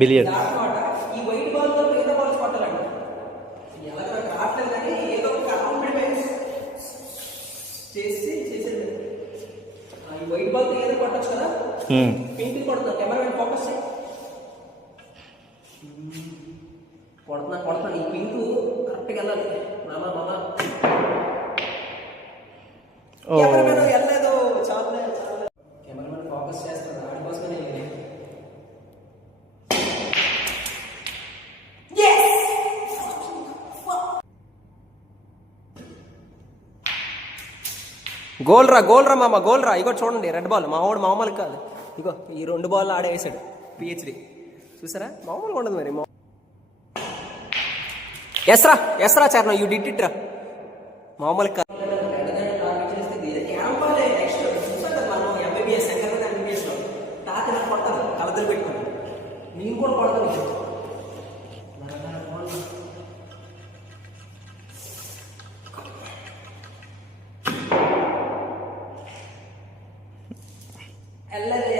Billiard. ఈ white ball తో మిగతా బాల్స్ కొట్టాలండి. ఎలా రావట్లేదు కానీ ఏదో ఒక కాంప్లిమెంట్స్ చేసేది. ఈ వైట్ బాల్ తో ఏదో కొట్టచ్చు కదా, పింక్ కొడుతున్నా. కెమెరా ఫోకస్ కొడుతున్నా. ఈ పింక్ కరెక్ట్గా వెళ్ళాలి. మామా కెమెరామెన్ వెళ్ళలేదు. చాలా కెమెరామెన్ ఫోకస్ చేస్తాడు. ఆడి కోసమే గోల్ రా మామ, గోల్ రా. ఇగో చూడండి, రెడ్ బాల్. మామూలు కాదు. ఇగో ఈ 2 బాల్ ఆడేసాడు పిహెచ్డి. చూసారా, మామూలుగా ఉండదు మరి. Esra Charan, you did it రా. మామూలు కాదు. కలదలు పెట్టుకుని నేను కూడా కొడతాను. వెళ్ళలేదు.